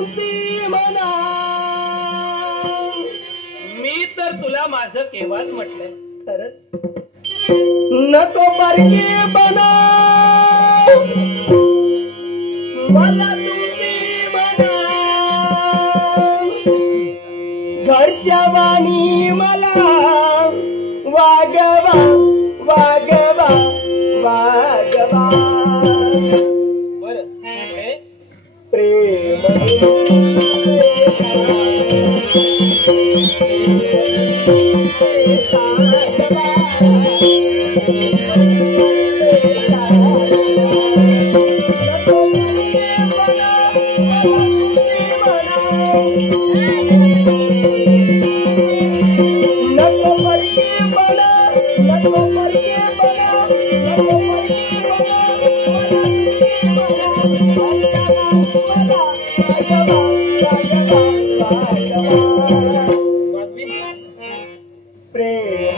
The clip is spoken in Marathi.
तुमची म्हणा. मी तर तुला माझं केव्हाच म्हटलंय. खरंच नको परके बना मला तुमची म्हणा. घरच्या वाणी मला वागवा वागवा वागवा. बर पुढे प्रेम नको परके बना नको परके बना नको परके बना. प्रेम